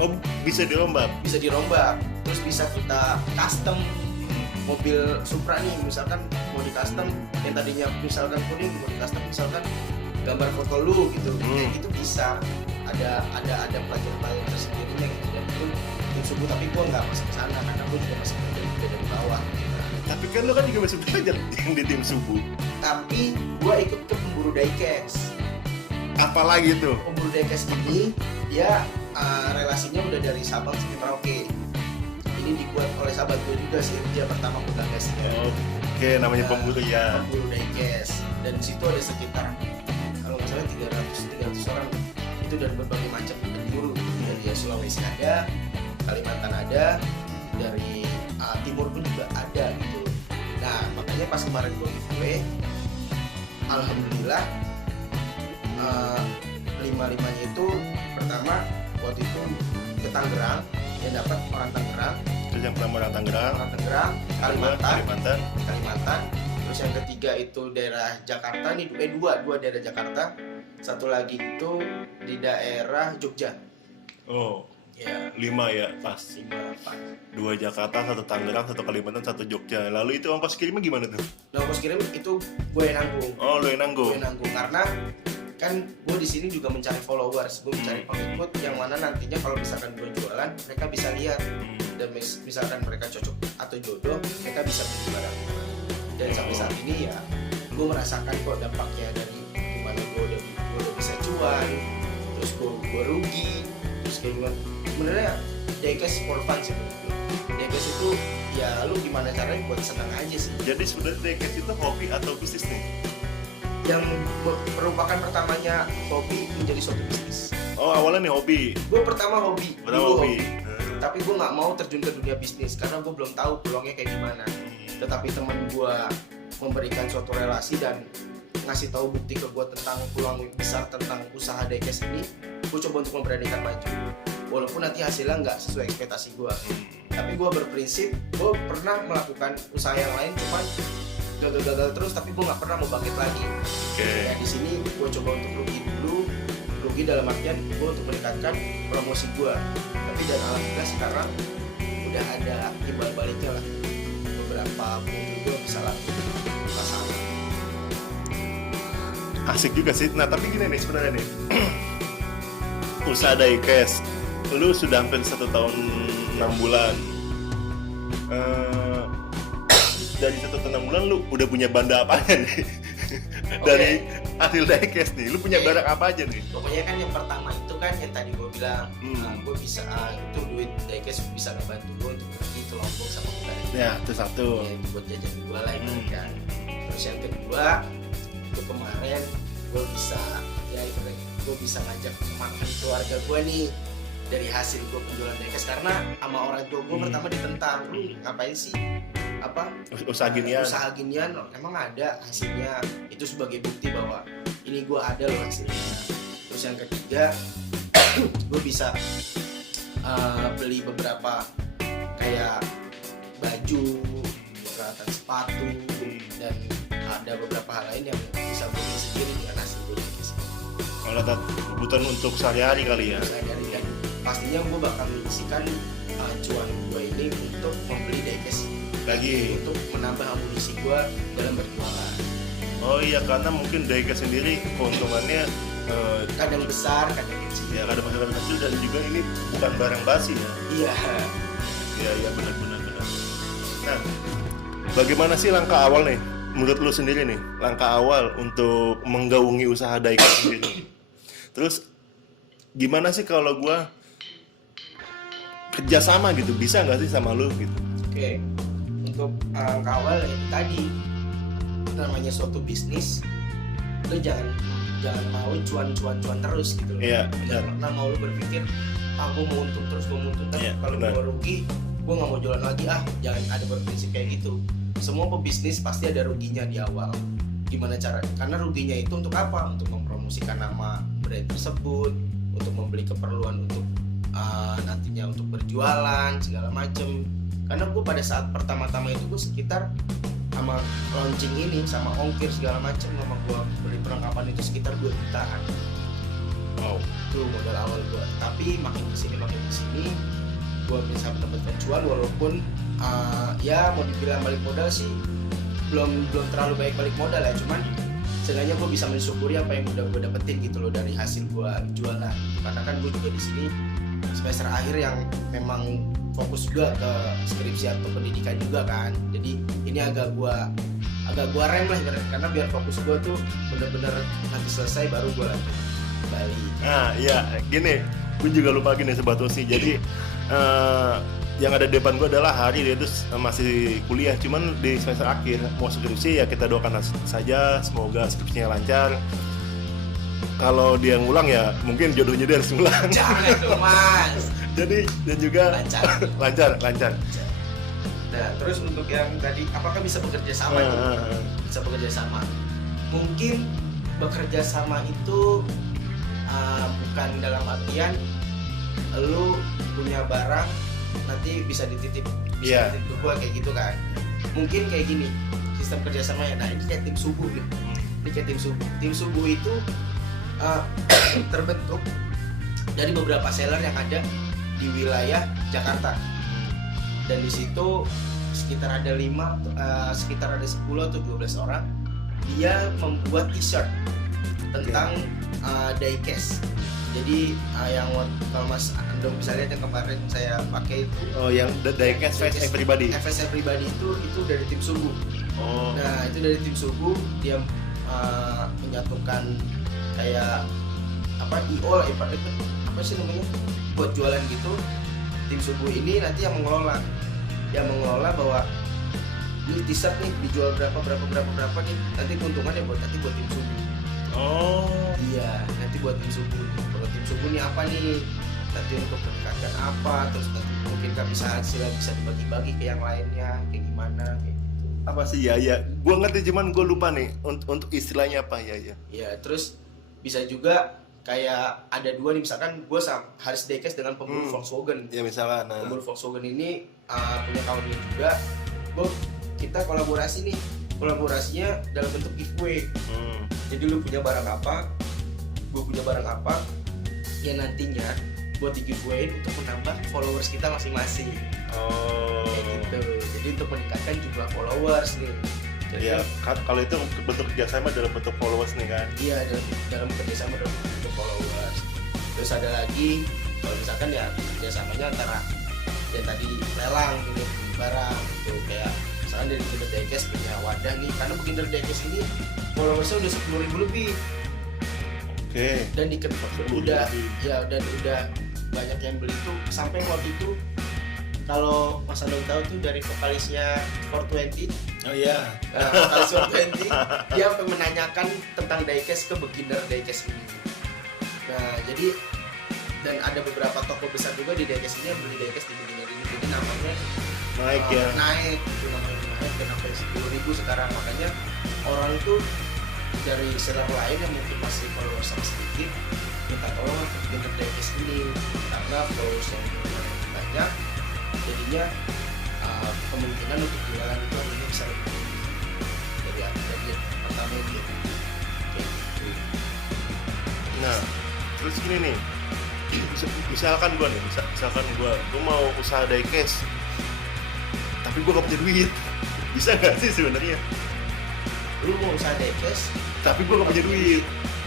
Oh, bisa dirombak? Bisa dirombak, terus bisa kita custom mobil Supra nih, misalkan mau di custom yang tadinya misalkan kuning mau di custom misalkan gambar foto lu gitu. Kayak gitu bisa. Ada pelajaran tersendirinya gitu. Dan itu tim subuh, tapi gua nggak masuk ke sana karena gua juga masih belajar juga dari bawah gitu. Tapi kan lu kan juga masih belajar yang di tim subuh. Tapi gua ikut ke pemburu diecast. Apalagi tuh? Pemburu diecast ini dia relasinya udah dari Sabang sampai Merauke. Ini dibuat oleh sahabat gue juga sih, dia pertama pegang gasnya. Oke, namanya pemburu ya. Pemburu diecast. Dan di situ ada sekitar kalau nggak salah 300 orang. Itu dari berbagai macam pemburu. Dari Sulawesi ada, Kalimantan ada, dari Timur pun juga ada gitu. Nah, makanya pas kemarin gue alhamdulillah 5-5-nya itu pertama waktu itu ke Tangerang, yang dapat orang Tangerang. Terus yang pertama orang Tangerang, Kalimantan. Terus yang ketiga itu daerah Jakarta nih, dua daerah Jakarta. Satu lagi itu di daerah Jogja. Oh, Ya, 5 ya pas. 5-8. 2 Jakarta, 1 Tangerang, 1 Kalimantan, 1 Jogja. Lalu itu ongkos kirimnya gimana tuh? Nah, ongkos kirim itu gue yang nanggung. Oh, lo yang nanggung. Gue nanggung karena kan gue di sini juga mencari followers, gue mencari pengikut yang mana nantinya kalau misalkan gue jualan, mereka bisa lihat dan misalkan mereka cocok atau jodoh, mereka bisa beli barang. Dan sampai saat ini ya, gue merasakan kok dampaknya dari gimana gue udah bisa cuan, terus gue rugi, terus kayak gimana. Sebenarnya diecast for fun sih. Diecast itu ya lu gimana caranya buat senang aja sih. Jadi sebenarnya diecast itu hobi atau bisnis nih? Yang merupakan pertamanya hobi menjadi suatu bisnis. Oh, awalnya nih hobi. Gue pertama hobi. Pertama Dulu hobi. Tapi gue nggak mau terjun ke dunia bisnis karena gue belum tahu peluangnya kayak gimana. Tetapi teman gue memberikan suatu relasi dan ngasih tahu bukti ke gue tentang peluang besar tentang usaha diecast ini. Gue coba untuk memberanikan maju. Walaupun nanti hasilnya nggak sesuai ekspektasi gue. Tapi gue berprinsip, gue pernah melakukan usaha yang lain cuman gagal terus, tapi gue nggak pernah mau bangkit lagi. Oke. Nah di sini gue coba untuk rugi dalam artian gue untuk meningkatkan promosi gue. Tapi dan alhamdulillah sekarang udah ada timbal baliknya lah. Beberapa pengunjung gue bisa laku masalah. Asik juga sih. Nah, tapi gini nih sebenarnya nih. Usaha diecast, lu sudah hampir 1 tahun 6 bulan. Dari 1 tahun 6 bulan lu udah punya benda apa aja nih? Dari hasil diecast nih, lu punya barang apa aja nih? Pokoknya kan yang pertama itu kan yang tadi gue bilang, gue bisa itu duit diecast bisa ngebantu gue untuk pergi ke Lombok sama keluarga. Ya, itu satu. Ya, itu buat jajan gue lah itu kan. Terus yang kedua itu kemarin gue bisa gue bisa ngajak makan keluarga gue nih dari hasil gue penjualan diecast karena sama orang tua gue pertama ditentang, lu ngapain sih Usaha ginian. Emang ada hasilnya, itu sebagai bukti bahwa ini gue ada loh hasilnya. Terus yang ketiga gue bisa beli beberapa kayak baju, peralatan sepatu, dan ada beberapa hal lain yang bisa gue beli sendiri dengan hasil gue. Alat kebutuhan untuk sehari-hari kali ya. Sehari-hari kan pastinya gue bakal mengisikan cuan gue ini untuk membeli diecast Lagi. untuk menambah amunisi gue dalam berjualan. Oh iya, karena mungkin diecast sendiri keuntungannya Kadang besar, kadang kecil. ya kadang besar kadang kecil, dan juga ini bukan barang basi ya. Iya. Iya benar. Nah, bagaimana sih langkah awal nih menurut lu sendiri nih, langkah awal untuk menggaungi usaha diecast sendiri? Terus gimana sih kalau gua kerjasama gitu, bisa nggak sih sama lu gitu? Oke. Untuk langkah awal ya tadi namanya suatu bisnis, lu jangan mau cuan terus gitu loh. Iya, Jangan pernah mau lu berpikir aku mau untung terus, tapi Iya, kalau benar. gue rugi gue nggak mau jualan lagi. Jangan ada berprinsip kayak gitu. Semua pebisnis pasti ada ruginya di awal. Gimana cara? Karena ruginya itu untuk apa? Untuk mempromosikan nama brand tersebut, untuk membeli keperluan untuk nantinya untuk berjualan segala macem. Karena gue pada saat pertama-tama itu gue sekitar sama launching ini sama ongkir segala macem sama gue beli perlengkapan itu sekitar 2 jutaan. Wow. Itu modal awal gue. Tapi makin kesini gue bisa mendapatkan cuan walaupun ya mau dibilang balik modal sih belum terlalu baik balik modal ya, cuman seenggaknya gue bisa mensyukuri apa yang udah gue dapetin gitu loh dari hasil gue jualan. Karena kan gue juga di sini semester akhir yang memang fokus juga ke skripsi atau pendidikan juga kan, jadi ini agak gua rem lah karena biar fokus gua tuh bener-bener nanti selesai baru gua lanjut Bali. Nah iya gini, gue juga lupa gini Sobat Usi. Jadi yang ada di depan gue adalah hari dia itu masih kuliah, cuman di semester akhir mau skripsi ya kita doakan saja semoga skripsinya lancar. Kalau dia ngulang ya mungkin jodohnya dia harus ngulang. Jangan tuh mas. Jadi dan juga lancar. Nah terus untuk yang tadi apakah bisa bekerja sama? Bisa bekerja sama. Mungkin bekerja sama itu bukan dalam artian lu punya barang nanti bisa dititip ke gua kayak gitu kan. Mungkin kayak gini sistem kerjasamanya. Nah ini kayak tim subuh nih. Ini kayak tim subuh. Tim subuh itu terbentuk dari beberapa seller yang ada di wilayah Jakarta. Dan di situ sekitar ada 10 atau 12 orang. Dia membuat t-shirt tentang diecast. Jadi yang kalau Mas Ando bisa lihat yang kemarin saya pakai itu, yang diecast Fast Everybody. FS Everybody itu dari tim Subuh. Nah itu dari tim Subuh, dia menyatukan kayak IO lah, apa sih namanya, buat jualan gitu. Tim Subuh ini nanti yang mengelola bahwa ini t-shirt nih dijual berapa nih, nanti keuntungannya buat tim Subuh. Iya, nanti buat tim Subuh. Kalau tim Subuh nih apa nih, nanti untuk meningkatkan apa, terus nanti mungkin kan bisa hasilnya bisa dibagi-bagi ke yang lainnya, kayak gimana kayak gitu. Apa sih ya? Gua ngerti, cuman gua lupa nih untuk istilahnya apa ya. Ya, terus bisa juga kayak ada dua nih, misalkan gue harus diecast dengan pemburu Volkswagen. Ya misalkan. Pemburu Volkswagen ini punya kawannya juga. Kita kolaborasi nih. Kolaborasinya dalam bentuk giveaway. Jadi lu punya barang apa, gue punya barang apa, ya nantinya buat di giveaway untuk menambah followers kita masing-masing. Kayak gitu. Jadi untuk meningkatkan jumlah followers nih. Iya, kalau itu bentuk kerjasama dalam bentuk followers nih kan? Iya, dalam kerjasama dalam bentuk followers. Terus ada lagi, kalau misalkan ya kerjasamanya antara yang tadi lelang ini barang gitu, kayak misalkan dari Beginner Diecast punya wadah nih, karena Beginner Diecast ini followersnya udah 10.000 lebih. Oke. Dan udah banyak yang beli tuh, sampai waktu itu kalau Mas Andong tahu tuh dari vokalisnya 420. Oh iya. Vokalis 420 dia sampai menanyakan tentang diecast ke Beginner Diecast ini. Nah, jadi dan ada beberapa toko besar juga di diecast ini yang beli diecast di Beginner ini. Jadi namanya naik itu namanya naik dan sampai 10.000 sekarang. Makanya orang itu dari seller lain yang mungkin masih followers sedikit minta tolong ke Beginner Diecast ini karena followers yang banyak, jadinya kemungkinan untuk jualan itu akhirnya bisa lebih dari yang pertama itu kayak gitu. Nah, terus gini nih, misalkan gue mau usaha diecast, tapi gue gak punya duit, bisa nggak sih sebenarnya? Lu mau usaha diecast tapi gue gak punya duit.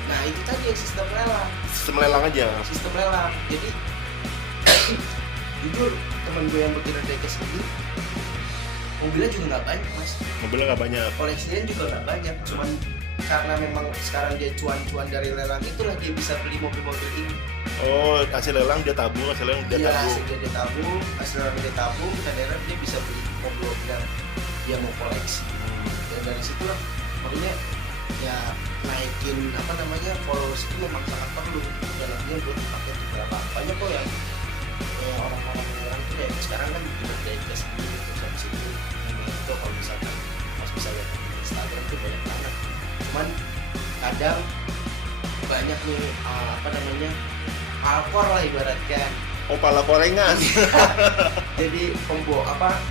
Nah itu tadi yang sistem lelang. Sistem lelang aja. Sistem lelang. Jadi jujur teman gue yang Beginner Diecast ini mobilnya juga nggak banyak mas. Mobilnya nggak banyak. Koleksinya juga nggak banyak. Cuman karena memang sekarang dia cuan-cuan dari lelang itulah dia bisa beli mobil-mobil ini. Oh, hasil lelang dia tabung, hasil lelang dia tabung. Hasil lelang dia tabung, dan daerah dia bisa beli mobil-mobil yang dia mau koleksi. Dan dari situlah makanya ya naikin followers itu memang sangat perlu. Dan artinya buat dipakai beberapa banyak kok yang orang-orang itu ya sekarang kan Beginner Diecast gitu sampai situ. Itu kalau misalkan mas bisa lihat di Instagram tuh banyak banget. Cuman kadang banyak nih alkor lah ibaratkan. Oh, pala korengan. Jadi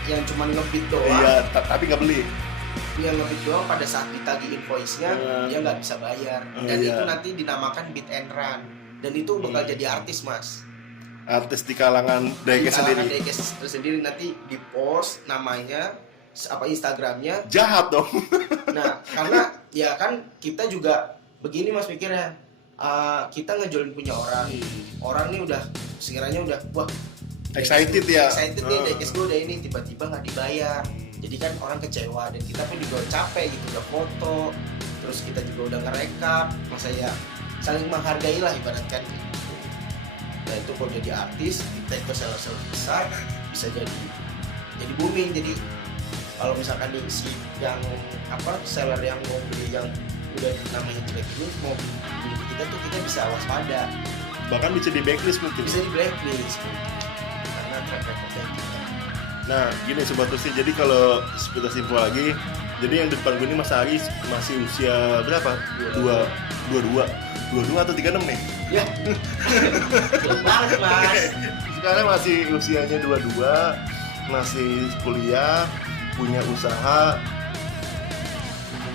yang cuma ngebit doang. Iya, tapi nggak beli. Yang ngebit doang pada saat ditagih invoice-nya dia nggak bisa bayar. Dan itu nanti dinamakan beat and run. Dan itu bakal jadi artis mas. Artis di kalangan diecast sendiri. Diecast tersendiri nanti di post namanya Instagramnya. Jahat dong. Nah karena ya kan kita juga begini mas pikirnya, kita ngejualin punya orang nih udah sekiranya udah wah excited nih diecast gue udah ini, tiba-tiba nggak dibayar. Jadi kan orang kecewa dan kita pun juga capek gitu, udah foto terus kita juga udah ngerekap, masa ya saling menghargai lah ibaratkan gitu. Nah itu kalau jadi artis kita itu seller besar bisa jadi booming. Jadi kalau misalkan si yang seller yang mau beli yang udah namanya jelek ini mau beli kita tuh kita bisa waspada, bahkan bisa di blacklist mungkin. Bisa di blacklist karena track record kita. Nah gini Sobat Tusi, jadi kalau kita simpul lagi, jadi yang di depan gue ini Mas Ari masih usia berapa? 22 atau 36 nih? Ya, belum banget mas. Sekarang masih usianya 22, masih kuliah, punya usaha.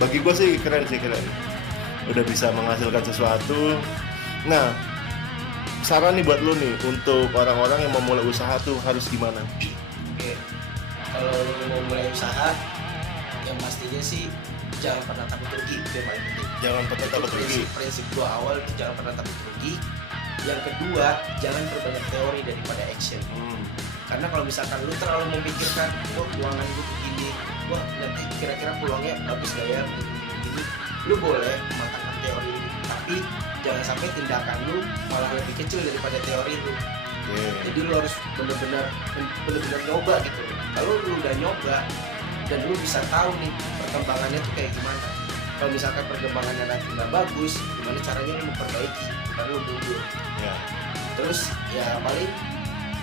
Bagi gue sih keren. Udah bisa menghasilkan sesuatu. Nah, saran nih buat lu nih untuk orang-orang yang mau mulai usaha tuh harus gimana? Oke, kalau lu mau mulai usaha, yang pastinya sih jangan pernah takut rugi, itu yang paling penting. Jangan pernah takut rugi. Prinsip gua awal itu jangan pernah takut rugi. Yang kedua, jangan perbanyak teori daripada action. Karena kalau misalkan lu terlalu memikirkan, wah peluangan gue begini, wah nanti kira-kira peluangnya bagus gak ya, begini, lu boleh mematangkan teori lu, tapi jangan sampai tindakan lu malah lebih kecil daripada teori lu. Jadi lu harus benar-benar nyoba gitu. Kalau lu udah nyoba dan lu bisa tahu nih perkembangannya tuh kayak gimana. Kalau misalkan perkembangannya nanti nggak bagus, gimana caranya lu memperbaiki, bukan lu mundur. Terus ya paling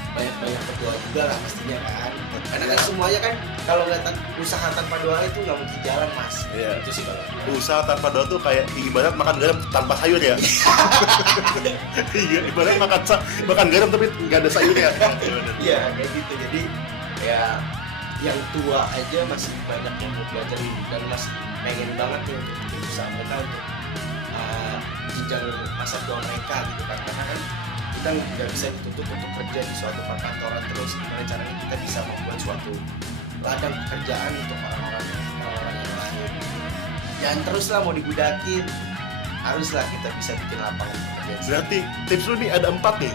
banyak berdoa juga lah pastinya kan. Karena kan semuanya kan kalau nggak usaha tanpa doa itu nggak mungkin jalan, Mas. Itu sih kalau usaha tanpa doa tuh kayak ibarat makan garam tanpa sayur ya. Iya, ibarat makan garam tapi nggak ada sayurnya. Iya kayak gitu. Jadi ya yang tua aja masih banyak yang mau belajar dan masih pengen banget nih untuk bikin usaha mereka untuk jenjang masa tua mereka gitu kan. Karena kan kita nggak bisa dituntut untuk kerja di suatu perkantoran terus. Gimana caranya kita bisa membuat suatu ladang pekerjaan untuk orang-orang yang lain. Jangan teruslah mau digudakin, haruslah kita bisa bikin lapangan pekerjaan. Berarti tips lu nih ada 4 nih.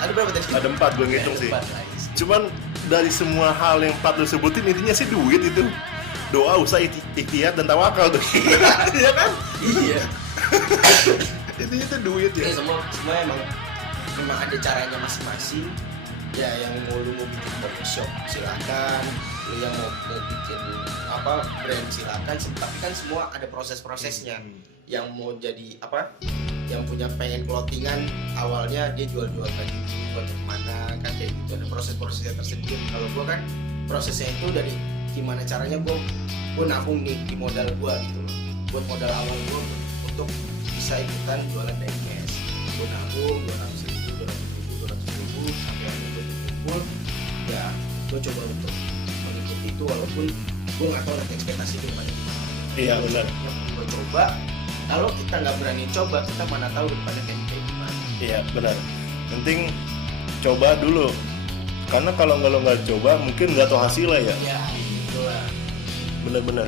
Ada berapa tips? Ada 4 gue ngitung sih. 4. Cuman dari semua hal yang 4 lu sebutin intinya sih duit itu. Doa, usaha, ikhtiar dan tawakal tuh. Iya kan? Iya. Intinya itu duit ya. Ini semua emang ada caranya masing-masing. Ya yang mau bikin workshop silakan, lu yang mau bikin brand silakan. Tapi kan semua ada proses-prosesnya. Yang mau jadi yang punya pengen clothingan awalnya dia jual-jual baju kemana kan kayak gitu, ada proses-prosesnya tersendiri. Kalau gua kan prosesnya itu dari gimana caranya gua nabung nih di modal gua gitu loh, buat modal awal gua untuk bisa ikutan jualan DMS. Gua nabung 200.000 sampai akhirnya kumpul ya gua coba untuk mengikuti itu walaupun gua nggak tahu nanti ekspektasi itu pada gimana. Iya benar. Yang gua coba. Kalau kita nggak berani coba, kita mana tahu depannya kayak gimana. Iya benar. Penting coba dulu. Karena kalau nggak coba, mungkin nggak tahu hasilnya ya. Ya, itulah. Bener-bener.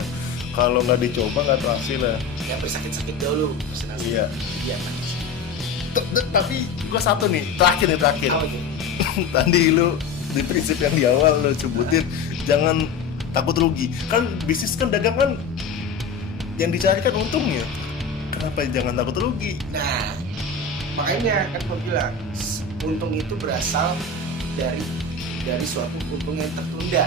Kalau nggak dicoba nggak tahu hasilnya. Ya bersakit-sakit dulu. Iya. Iya kan. Tapi gua satu nih, terakhir. Apa itu? Tadi lu di prinsip yang di awal lu sebutin jangan takut rugi. Kan bisnis kan dagang kan yang dicari kan untungnya. Kenapa jangan takut rugi? Nah, makanya kan gue bilang untung itu berasal dari suatu untung yang tertunda.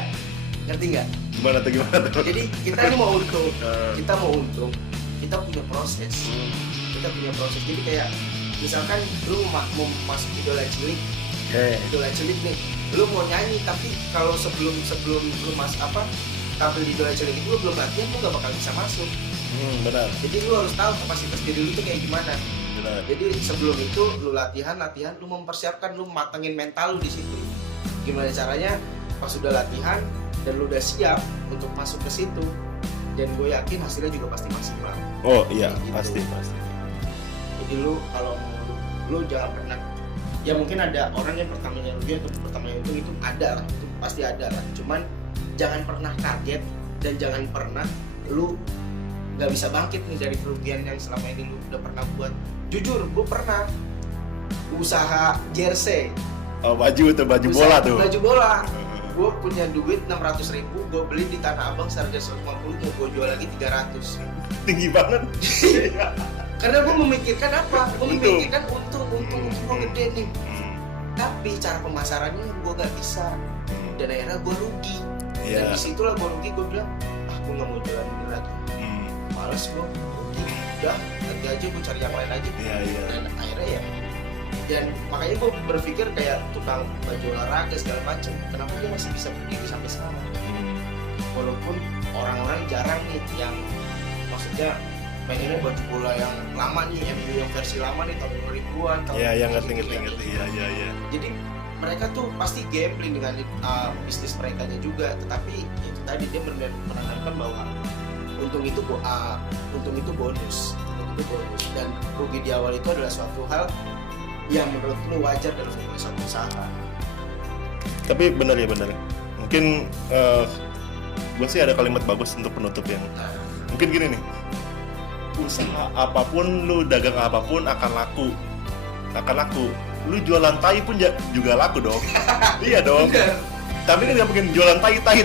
Ngerti nggak? Gimana tuh? Jadi kita ini mau untung, kita punya proses. Jadi kayak misalkan lu mau masuk idola cilik, nih, lu mau nyanyi tapi kalau sebelum lu tampil di idola cilik itu lu belum latihan, lu gak bakal bisa masuk. Benar. Jadi lu harus tahu kapasitas diri lu tuh kayak gimana. Benar. Jadi sebelum itu lu latihan, lu mempersiapkan, lu matengin mental lu di situ. Gimana caranya pas udah latihan dan lu udah siap untuk masuk ke situ, dan gue yakin hasilnya juga pasti maksimal. Oh iya, gitu. pasti. Jadi lu kalau lu jangan pernah, ya mungkin ada orang yang pertamanya rugi atau pertamanya untung, itu ada lah, itu pasti ada lah. Cuman jangan pernah kaget dan jangan pernah lu nggak bisa bangkit nih dari kerugian yang selama ini lu udah pernah buat. Jujur, gue pernah usaha jersey. Oh, baju bola tuh. Baju bola. Gue punya duit 600.000, gue beli di Tanah Abang seharga 150, mau gue jual lagi 300. Tinggi banget. Karena gue memikirkan apa? Gue memikirkan untung gue gede nih. Tapi cara pemasarannya gue nggak bisa. Dan akhirnya gue rugi. Dan disitulah gue rugi, gue bilang, gue nggak mau jualan ini lagi. Males gue, udah nanti aja gue cari yang lain aja. Dan akhirnya ya, dan makanya gue berpikir kayak tukang baju olahraga segala macam, kenapa dia masih bisa berdiri sampai sekarang? Walaupun orang-orang jarang nih yang maksudnya pengennya baju bola yang lama nih, yang versi lama nih tahun 2000-an. Iya, yang ngerti. Iya. Jadi mereka tuh pasti gambling dengan bisnis mereka juga, tetapi itu tadi dia menanamkan bahwa untung itu bonus dan rugi di awal itu adalah suatu hal yang menurut lu wajar dalam memulai suatu usaha. Tapi benar. Mungkin gue sih ada kalimat bagus untuk penutup yang mungkin gini nih, usaha apapun, lu dagang apapun akan laku. Lu jualan tai pun juga laku dong. Iya dong. Tapi kan nggak mungkin jualan tai kan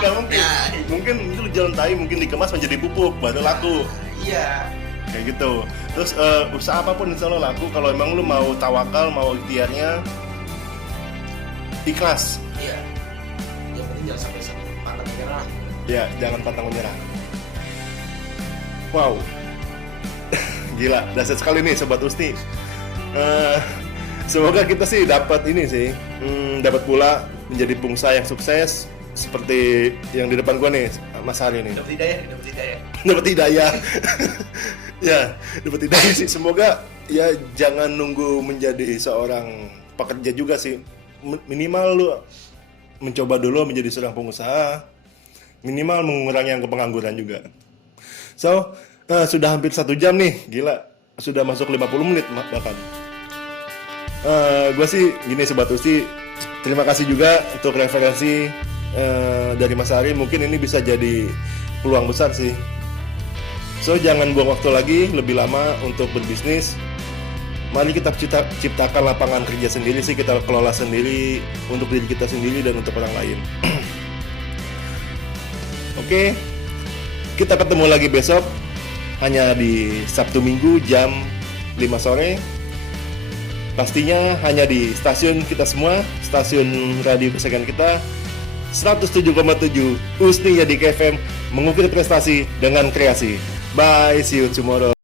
nggak mungkin. Mungkin lu jualan tai mungkin dikemas menjadi pupuk baru laku. Iya. Kayak gitu. Terus usaha apapun insya Allah laku kalau emang lu mau tawakal, mau ikhtiarnya ikhlas. Iya. Yang penting jangan sampai pantang menyerah. Ya, jangan pantang menyerah. Wow. Gila, dahsyat sekali nih Sobat Usni. Semoga kita sih dapat ini sih, dapat pula menjadi pengusaha yang sukses seperti yang di depan gua nih, Mas Hari nih. Dapat hidayah. Dapat hidayah. Ya, dapat hidayah sih. Semoga ya jangan nunggu menjadi seorang pekerja juga sih. Minimal lu mencoba dulu menjadi seorang pengusaha. Minimal mengurangi angka pengangguran juga. So, sudah hampir 1 jam nih, gila. Sudah masuk 50 menit bahkan. Gue sih gini Sobat Usti, terima kasih juga untuk referensi dari Mas Ari. Mungkin ini bisa jadi peluang besar sih. So, jangan buang waktu lagi lebih lama untuk berbisnis. Mari kita ciptakan lapangan kerja sendiri sih, kita kelola sendiri untuk diri kita sendiri dan untuk orang lain. Oke, kita ketemu lagi besok hanya di Sabtu Minggu jam 5 sore. Pastinya hanya di stasiun kita semua, stasiun radio kesayangan kita 107,7 Usni Yadik FM, mengukir prestasi dengan kreasi. Bye, see you tomorrow.